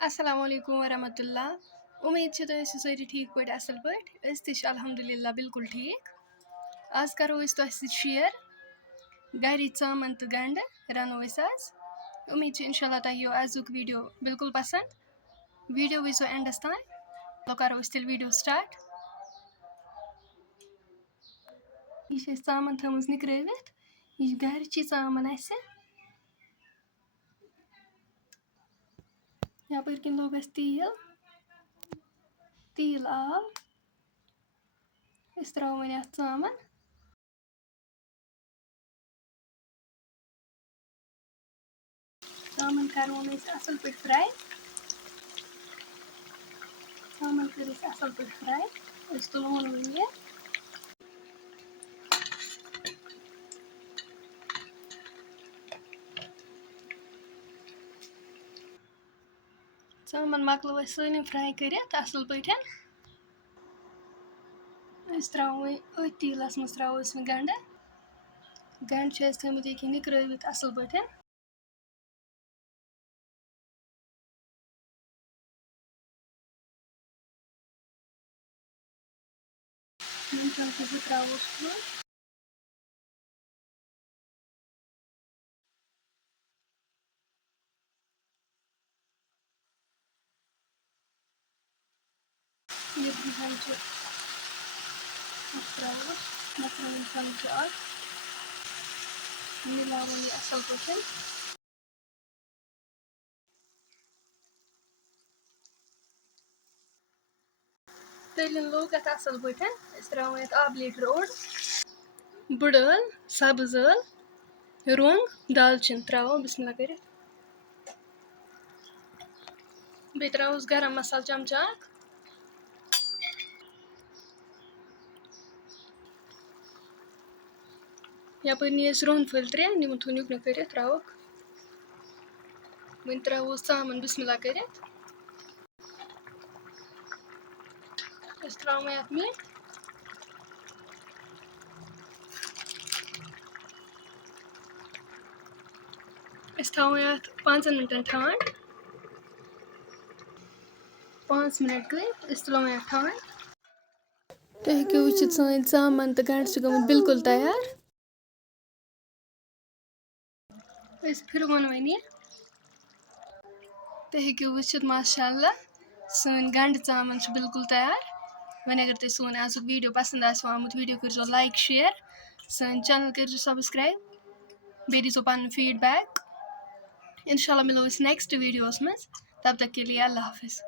अस्सलाम वालेकुम वरहमतुल्लाह। उम्मीद छे तुम सारी ठीक पे असल पे अल्हम्दुलिल्लाह बिल्कुल ठीक। आज करो शेयर गरिच चामन तो गंड रनो आज। उम्मीद इंशाल्लाह तुम यो आजुक वीडियो बिल्कुल पसंद। वीडियो वो एंडस तान तो करो तेल वीडियो स्टार्ट। यह चामन थमज निकरवित यह गरिची चामन यपर किन लोग तील आव त्रो वन चामन चामन करो असल पे फ्राई। चामन कर असल पे फ्राई तुलो ये चामन मकलो सानी फ्राई कर असल पे त्रो तीलस मज त्रो गंड गंड थमित ये निकरवित असल पे। त्रो ये त्रो मसलन मिलाव ये असल पे। तलिन लोग असल पे त्रो आब लीटर ओड बुड़ ٲl सब्ज ٲl रुंग दालचीन त्रो बिस्मिल्लाह कर बे त्रोस गरम मसाला चमचा यपर नी रोन फल त्रे निम थुन युकन कर त्रोक वन त्रोस चामन बिस्मिल्लाह कर त्रो मीट थो 5 मिनटन ठंड 5 मिनट गई तुलो ठंड। तुम हेको वुचित सन चामन तो गंड गमुत बिल्कुल तैयार। फिर वन वन तुम हेको वुचित माशाअल्लाह सन गंड चामन बिल्कुल तैयार। वन अगर तुम सोन आजुक वीडियो पसंद आमुत वीडियो कर लाइक शेयर सन चैनल कर सब्सक्राइब बे दीजो पन फीडबैक। इंशाल्लाह मिलो नेक्स्ट वीडियोस में तब तक के लिए अल्लाह हाफिज।